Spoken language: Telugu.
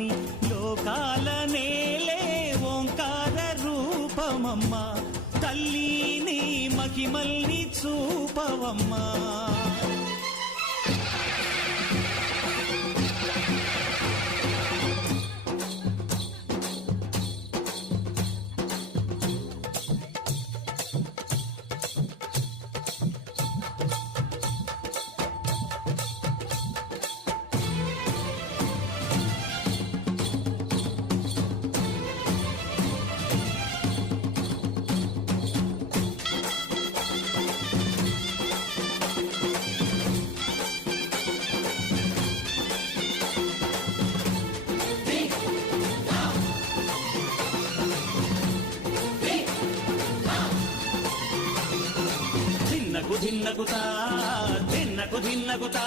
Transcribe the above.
స్వామి లోకాలనే ఓంకార రూపమమ్మ. తల్లి నీ మహిమల్ని చూపవమ్మా. ధిన్నకు ధిన్నకుతా ధిన్నకు ధిన్నకుతా